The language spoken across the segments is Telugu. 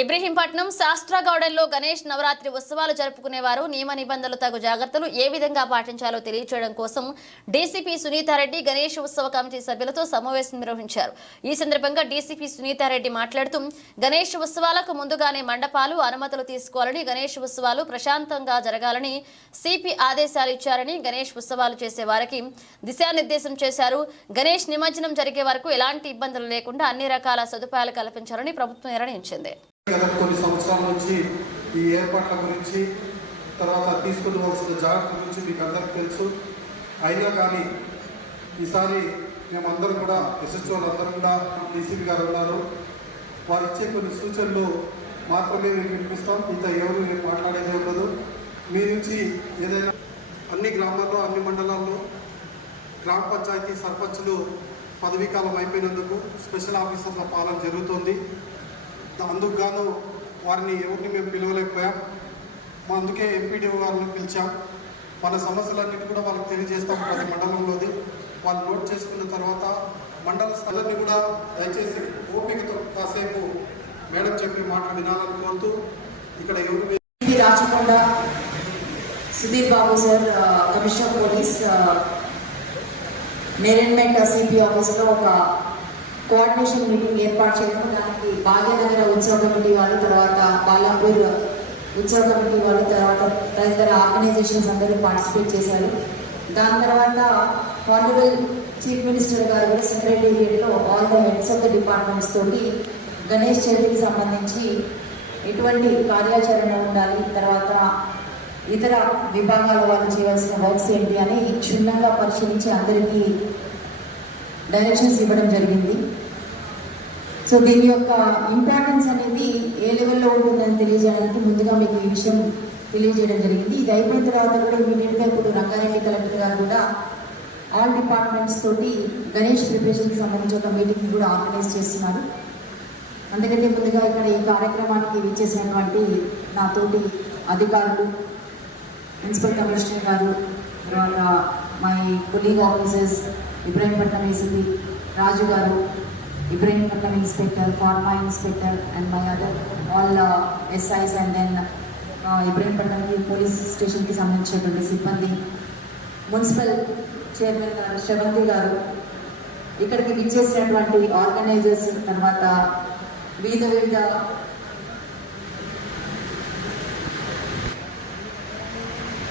ఇబ్రహీంపట్నం శాస్త్రగౌడెన్లో గణేష్ నవరాత్రి ఉత్సవాలు జరుపుకునేవారు. నియమ నిబంధనలు తగు జాగ్రత్తలు ఏ విధంగా పాటించాలో తెలియచేయడం కోసం డీసీపీ సునీతారెడ్డి గణేష్ ఉత్సవ కమిటీ సభ్యులతో సమావేశం నిర్వహించారు. ఈ సందర్భంగా డీసీపీ సునీతారెడ్డి మాట్లాడుతూ గణేష్ ఉత్సవాలకు ముందుగానే మండపాలు అనుమతులు తీసుకోవాలని గణేష్ ఉత్సవాలు ప్రశాంతంగా జరగాలని సిపి ఆదేశాలు ఇచ్చారని గణేష్ ఉత్సవాలు చేసే వారికి దిశానిర్దేశం చేశారు. గణేష్ నిమజ్జనం జరిగే వరకు ఎలాంటి ఇబ్బందులు లేకుండా అన్ని రకాల సదుపాయాలు కల్పించాలని ప్రభుత్వం నిర్ణయించింది. గత కొన్ని సంవత్సరాల నుంచి ఈ ఏర్పాట్ల గురించి తర్వాత తీసుకోవలసిన జాగ్రత్త గురించి మీకు అందరికీ తెలుసు. అయినా కానీ ఈసారి మేమందరం కూడా ఎస్ఎస్ఓ వాళ్ళందరూ కూడా డీసీపీ గారు ఉన్నారు. వారు ఇచ్చే కొన్ని సూచనలు మాత్రమే మేము వినిపిస్తాం. ఇంత ఎవరు మేము మాట్లాడేది ఉండదు. మీ నుంచి ఏదైనా అన్ని గ్రామాల్లో అన్ని మండలాల్లో గ్రామ పంచాయతీ సర్పంచులు పదవీ కాలం అయిపోయినందుకు స్పెషల్ ఆఫీసర్ల పాలన జరుగుతోంది. అందుకు గాను వారిని ఎవరిని మేము పిలవలేకపోయాం. మా అందుకే ఎంపీడీ వాళ్ళని పిలిచాం. వాళ్ళ సమస్యలన్నిటి కూడా వాళ్ళకి తెలియజేస్తాం. ప్రతి మండలంలోది వాళ్ళు నోట్ చేసుకున్న తర్వాత మండల స్థలాన్ని కూడా దయచేసి ఓపికతో కాసేపు మేడం చెప్పి మాటలు వినాలని కోరుతూ ఇక్కడ ఎవరు Rachakonda Sudheer Babu sir commissioner police management CP ఆఫీస్లో ఒక కోఆర్డినేషన్ మీటింగ్ ఏర్పాటు చేయడం దానికి బాల్యనగర ఉత్సవ కమిటీ వాళ్ళు తర్వాత బాలాపూర్ ఉత్సవ కమిటీ వాళ్ళు తర్వాత తదితర ఆర్గనైజేషన్స్ అందరూ పార్టిసిపేట్ చేశారు. దాని తర్వాత హానరబుల్ చీఫ్ మినిస్టర్ గారు కూడా సెక్రటేరియట్లో all the heads of the departments తోటి గణేష్ చవితికి సంబంధించి ఎటువంటి కార్యాచరణ ఉండాలి తర్వాత ఇతర విభాగాల వాళ్ళు చేయవలసిన వర్క్స్ ఏంటి అని క్షుణ్ణంగా పరిశీలించి అందరికీ డైరెక్షన్స్ ఇవ్వడం జరిగింది. సో దీని యొక్క ఇంపార్టెన్స్ అనేది ఏ లెవెల్లో ఉంటుందని తెలియజేయడానికి ముందుగా మీకు ఈ విషయం తెలియజేయడం జరిగింది. ఇది అయిపోయిన తర్వాత కూడా ఇమీడియట్గా ఇప్పుడు రంగారెడ్డి కలెక్టర్ గారు కూడా ఆల్ డిపార్ట్మెంట్స్ తోటి గణేష్ ప్రిపరేషన్కి సంబంధించి ఒక మీటింగ్ కూడా ఆర్గనైజ్ చేస్తున్నారు. అందుకంటే ముందుగా ఇక్కడ ఈ కార్యక్రమానికి విచ్చేసినటువంటి నాతోటి అధికారులు ప్రిన్సిపల్ కమిషనర్ గారు తర్వాత my colleague officers Ibrahimpatnam ACP Raju గారు Ibrahimpatnam inspector pharma inspector and my other SIs and then Ibrahim ఇబ్రాహీంపట్నంకి police స్టేషన్కి సంబంధించినటువంటి సిబ్బంది. మున్సిపల్ చైర్మన్ గారు శ్రవంతి గారు ఇక్కడికి విచ్చేసినటువంటి ఆర్గనైజర్స్ తర్వాత వివిధ వివిధ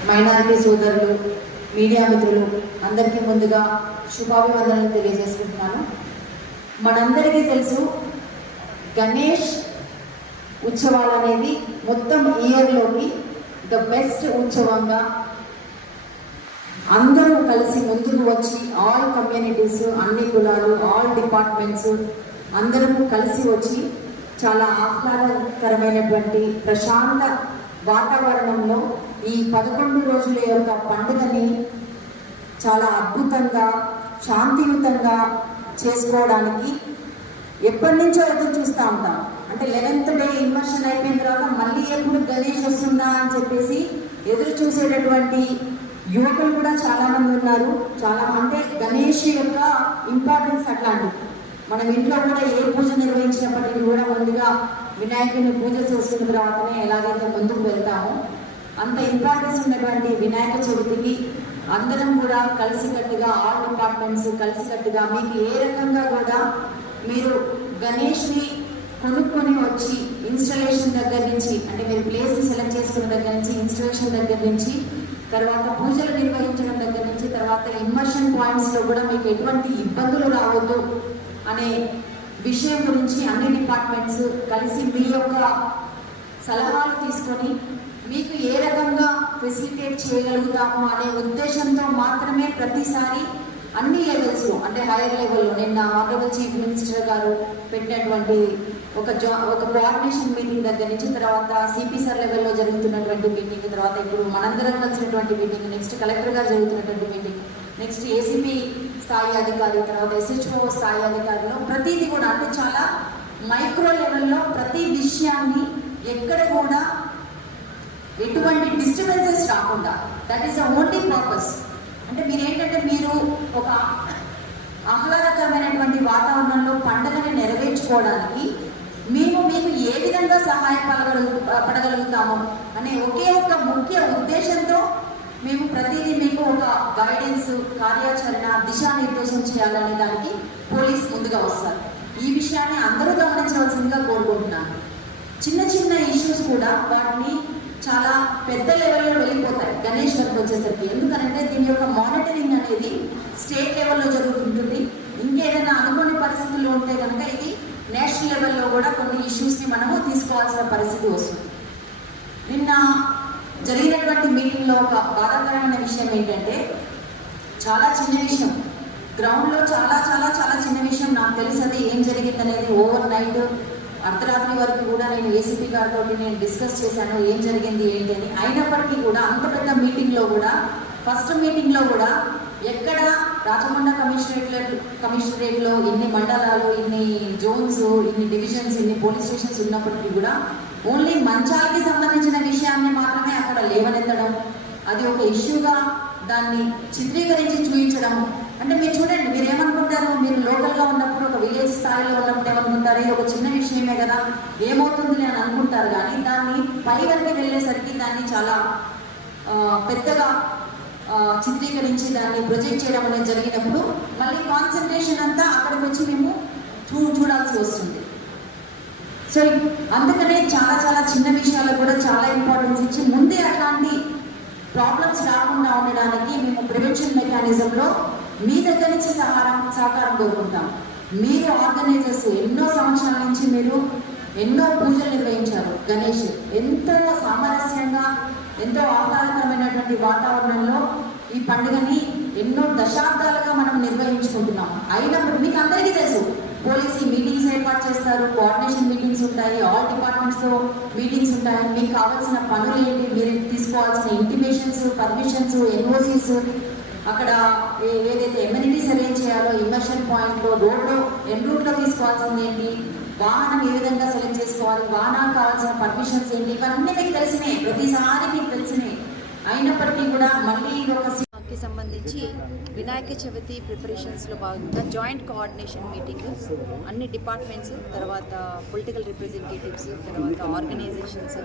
మైనారిటీ సోదరులు మీడియా మిత్రులు అందరికీ ముందుగా శుభాభివందనలు తెలియజేసుకుంటున్నాను. మనందరికీ తెలుసు గణేష్ ఉత్సవాలు అనేది మొత్తం ఇయర్లోకి ద బెస్ట్ ఉత్సవంగా అందరూ కలిసి ముందుకు వచ్చి ఆల్ కమ్యూనిటీస్ అన్ని కులాలు ఆల్ డిపార్ట్మెంట్స్ అందరూ కలిసి వచ్చి చాలా ఆహ్లాదకరమైనటువంటి ప్రశాంత వాతావరణంలో ఈ పదకొండు రోజుల యొక్క పండుగని చాలా అద్భుతంగా శాంతియుతంగా చేసుకోవడానికి ఎప్పటి నుంచో ఎదురు చూస్తూ ఉంటాం. అంటే లెవెన్త్ డే ఇన్వర్షన్ అయిపోయిన తర్వాత మళ్ళీ ఎప్పుడు గణేష్ వస్తుందా అని చెప్పేసి ఎదురు చూసేటటువంటి యువకులు కూడా చాలామంది ఉన్నారు. చాలా అంటే గణేష్ యొక్క ఇంపార్టెన్స్ అట్లాంటిది. మనం ఇంట్లో కూడా ఏ పూజ నిర్వహించినప్పటికీ కూడా ముందుగా వినాయకుని పూజ చేసుకున్న తర్వాతనే ఎలాగైతే ముందుకు వెళ్తామో అంత ఇంపార్టెన్స్ ఉన్నటువంటి వినాయక చవితికి అందరం కూడా కలిసికట్టుగా ఆల్ డిపార్ట్మెంట్స్ కలిసికట్టుగా మీకు ఏ రకంగా కూడా మీరు గణేష్ని కొనుక్కొని వచ్చి ఇన్స్టలేషన్ దగ్గర నుంచి అంటే మీరు ప్లేస్ సెలెక్ట్ చేసుకున్న దగ్గర నుంచి ఇన్స్టలేషన్ దగ్గర నుంచి తర్వాత పూజలు నిర్వహించడం దగ్గర నుంచి తర్వాత ఇమ్మర్షన్ పాయింట్స్లో కూడా మీకు ఎటువంటి ఇబ్బందులు రావద్దు అనే విషయం గురించి అన్ని డిపార్ట్మెంట్స్ కలిసి మీ యొక్క సలహాలు తీసుకొని మీకు ఏ రకంగా ఫెసిలిటేట్ చేయగలుగుతాము అనే ఉద్దేశంతో మాత్రమే ప్రతిసారి అన్ని లెవెల్స్ అంటే హైయర్ లెవెల్లో నిన్న ఆనరబుల్ చీఫ్ మినిస్టర్ గారు పెట్టినటువంటి ఒక జా ఒక కోఆర్డినేషన్ మీటింగ్ దగ్గర నుంచి తర్వాత సిపిసర్ లెవెల్లో జరుగుతున్నటువంటి మీటింగ్ తర్వాత ఇప్పుడు మనందరం కలిసినటువంటి మీటింగ్ నెక్స్ట్ కలెక్టర్ గారు జరుగుతున్నటువంటి మీటింగ్ నెక్స్ట్ ఏసీపీ స్థాయి అధికారి తర్వాత ఎస్హెచ్ఓ స్థాయి అధికారులు ప్రతిదీ కూడా అంటే చాలా మైక్రో లెవెల్లో ప్రతి విషయాన్ని ఎక్కడ కూడా ఎటువంటి డిస్టర్బెన్సెస్ రాకుండా. That is the only purpose అంటే మీరు ఏంటంటే మీరు ఒక ఆహ్లాదకరమైనటువంటి వాతావరణంలో పండుగని నెరవేర్చుకోవడానికి మేము మీకు ఏ విధంగా సహాయపడగలుగు పడగలుగుతాము అనే ఒకే ఒక ముఖ్య ఉద్దేశంతో మేము ప్రతిదీ మీకు ఒక గైడెన్స్ కార్యాచరణ దిశానిర్దేశం చేయాలనే దానికి పోలీస్ ముందుగా వస్తారు. ఈ విషయాన్ని అందరూ గమనించవలసిందిగా కోరుకుంటున్నాను. చిన్న చిన్న ఇష్యూస్ కూడా వాటిని చాలా పెద్ద లెవెల్లో వెళ్ళిపోతాయి గణేష్ వరకు వచ్చేసరికి. ఎందుకంటే దీని యొక్క మానిటరింగ్ అనేది స్టేట్ లెవెల్లో జరుగుతుంటుంది. ఇంకేదైనా అనుకోని పరిస్థితుల్లో ఉంటే కనుక ఇది నేషనల్ లెవెల్లో కూడా కొన్ని ఇష్యూస్ని మనము తీసుకోవాల్సిన పరిస్థితి వస్తుంది. నిన్న జరిగినటువంటి మీటింగ్లో ఒక బాధాకరమైన విషయం ఏంటంటే చాలా చిన్న విషయం. గ్రౌండ్లో చాలా చాలా చాలా చిన్న విషయం నాకు తెలిసి అది ఏం జరిగిందనేది ఓవర్ నైట్ అర్ధరాత్రి వరకు కూడా నేను ఏసీపీ గారితో నేను డిస్కస్ చేశాను ఏం జరిగింది ఏంటి అని అయినప్పటికీ కూడా అంత పెద్ద మీటింగ్లో కూడా ఫస్ట్ మీటింగ్లో కూడా ఎక్కడ రాచకొండ కమిషనరేట్ కమిషనరేట్లో ఇన్ని మండలాలు ఇన్ని జోన్స్ ఇన్ని డివిజన్స్ ఇన్ని పోలీస్ స్టేషన్స్ ఉన్నప్పటికీ కూడా ఓన్లీ మంచాలకి సంబంధించిన విషయాన్ని మాత్రమే అక్కడ లేవనెత్తడం. అది ఒక ఇష్యూగా దాన్ని చిత్రీకరించి చూపించడం అంటే మీరు చూడండి మీరు ఏమనుకుంటారు మీరు లోకల్గా ఉన్నప్పుడు ఒక విలేజ్ స్థాయిలో ఉన్నప్పుడు ఏమనుకుంటారు? ఇది ఒక చిన్న విషయమే కదా. ఏమవుతుంది అని అనుకుంటారు. కానీ దాన్ని పై వరకు వెళ్ళేసరికి దాన్ని చాలా పెద్దగా చిత్రీకరించి దాన్ని ప్రొజెక్ట్ చేయడం అనేది జరిగినప్పుడు మళ్ళీ కాన్సన్ట్రేషన్ అంతా అక్కడికి వచ్చి మేము చూ చూడాల్సి వస్తుంది. సో అందుకనే చాలా చాలా చిన్న విషయాలకు కూడా చాలా ఇంపార్టెన్స్ ఇచ్చి ముందే అట్లాంటి ప్రాబ్లమ్స్ రాకుండా ఉండడానికి మేము ప్రివెన్షన్ మెకానిజంలో మీ దగ్గర నుంచి సహారం సహకారం కోరుకుంటాం. మీరు ఆర్గనైజర్స్ ఎన్నో సంవత్సరాల నుంచి మీరు ఎన్నో పూజలు నిర్వహించారు. గణేష్ ఎంతో సామరస్యంగా ఎంతో ఆహ్లాదకరమైనటువంటి వాతావరణంలో ఈ పండుగని ఎన్నో దశాబ్దాలుగా మనం నిర్వహించుకుంటున్నాం. అయినప్పుడు మీకు అందరికీ తెలుసు పోలీసీ మీటింగ్స్ ఏర్పాటు చేస్తారు కోఆర్డినేషన్ మీటింగ్స్ ఉంటాయి ఆల్ డిపార్ట్మెంట్స్తో మీటింగ్స్ ఉంటాయి. మీకు కావాల్సిన పనులు ఏంటి? మీరు తీసుకోవాల్సిన ఇంటిమేషన్స్ పర్మిషన్స్ ఎన్ఓసీస్ అక్కడ ఏదైతే ఎమ్యూనిటీస్ అరేంజ్ చేయాలో ఇమర్షన్ పాయింట్లో రోడ్లో ఎన్ రూట్లో తీసుకోవాల్సింది ఏంటి? వాహనం ఏ విధంగా సెలెక్ట్ చేసుకోవాలి? వాహనానికి కావాల్సిన పర్మిషన్స్ ఏంటి? ఇవన్నీ మీకు తెలిసినాయి ప్రతిసారి మీకు తెలిసినాయి. అయినప్పటికీ కూడా మళ్ళీ ఇది ఒక కి సంబంధించి వినాయక చవితి ప్రిపరేషన్స్లో భాగంగా జాయింట్ కోఆర్డినేషన్ మీటింగ్ అన్ని డిపార్ట్మెంట్స్ తర్వాత పొలిటికల్ రిప్రజెంటేటివ్స్ తర్వాత ఆర్గనైజేషన్స్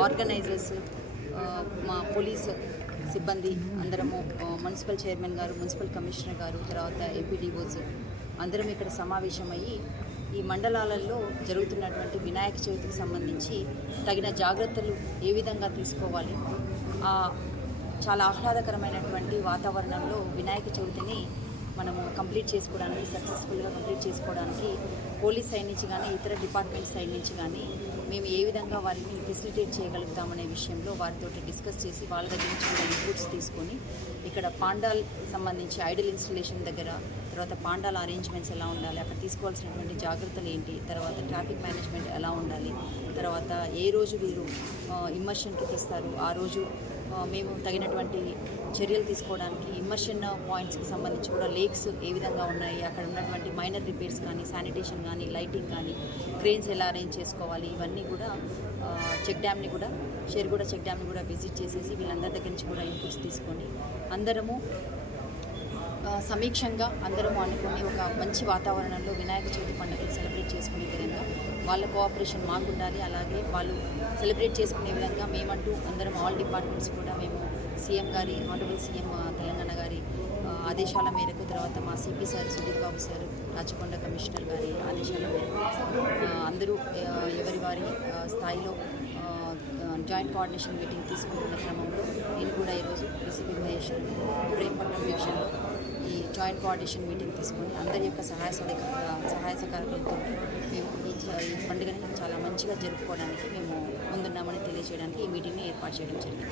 ఆర్గనైజర్స్ మా పోలీస్ సిబ్బంది అందరము మున్సిపల్ చైర్మన్ గారు మున్సిపల్ కమిషనర్ గారు తర్వాత ఎంపీడీఓస్ అందరం ఇక్కడ సమావేశమయ్యి ఈ మండలాలలో జరుగుతున్నటువంటి వినాయక చవితికి సంబంధించి తగిన జాగ్రత్తలు ఏ విధంగా తీసుకోవాలి ఆ చాలా ఆహ్లాదకరమైనటువంటి వాతావరణంలో వినాయక చవితిని మనము కంప్లీట్ చేసుకోవడానికి సక్సెస్ఫుల్గా కంప్లీట్ చేసుకోవడానికి పోలీస్ సైడ్ నుంచి కానీ ఇతర డిపార్ట్మెంట్ సైడ్ నుంచి కానీ మేము ఏ విధంగా వారిని ఫెసిలిటేట్ చేయగలుగుతామనే విషయంలో వారితో డిస్కస్ చేసి వాళ్ళ దగ్గర నుంచి కూడా ఇన్పుట్స్ తీసుకొని ఇక్కడ పాండాల్ సంబంధించి ఐడల్ ఇన్స్టలేషన్ దగ్గర తర్వాత పాండాల్ అరేంజ్మెంట్స్ ఎలా ఉండాలి అక్కడ తీసుకోవాల్సినటువంటి జాగ్రత్తలు ఏంటి తర్వాత ట్రాఫిక్ మేనేజ్మెంట్ ఎలా ఉండాలి తర్వాత ఏ రోజు వీరు ఇమ్మర్షన్కి తీస్తారు ఆ రోజు మేము తగినటువంటి చర్యలు తీసుకోవడానికి ఇమ్మర్షన్ పాయింట్స్కి సంబంధించి కూడా లేక్స్ ఏ విధంగా ఉన్నాయి అక్కడ ఉన్నటువంటి మైనర్ రిపేర్స్ కానీ శానిటేషన్ కానీ లైటింగ్ కానీ క్రెయిన్స్ ఎలా అరేంజ్ చేసుకోవాలి ఇవన్నీ కూడా చెక్ డ్యామ్ని కూడా షేర్గూడ చెక్ డ్యామ్ని కూడా విజిట్ చేసేసి వీళ్ళందరి దగ్గర నుంచి కూడా ఇన్పుట్స్ తీసుకొని అందరము సమీక్షంగా అందరం అనుకుని ఒక మంచి వాతావరణంలో వినాయక చవితి పండుగను సెలబ్రేట్ చేసుకునే విధంగా వాళ్ళ కోఆపరేషన్ మాకు ఉండాలి. అలాగే వాళ్ళు సెలబ్రేట్ చేసుకునే విధంగా మేమంటూ అందరం ఆల్ డిపార్ట్మెంట్స్ కూడా మేము సీఎం గారి ఆనరబుల్ సీఎం తెలంగాణ గారి ఆదేశాల మేరకు తర్వాత మా CP sir Sudheer Babu sir Rachakonda commissioner గారి ఆదేశాల మేరకు అందరూ ఎవరి వారి స్థాయిలో జాయింట్ కోఆర్డినేషన్ మీటింగ్ తీసుకుంటున్న క్రమంలో నేను కూడా ఈరోజు డిసిపి మహేశ్వర్ ప్రేమపట్నం డివిజన్లో ఈ జాయింట్ కోఆర్డినేషన్ మీటింగ్ తీసుకొని అందరి యొక్క సహాయ సహక సహాయ సహకారాలతో మేము ఈ పండుగని చాలా మంచిగా జరుపుకోవడానికి మేము ముందున్నామని తెలియజేయడానికి ఈ మీటింగ్ని ఏర్పాటు చేయడం జరిగింది.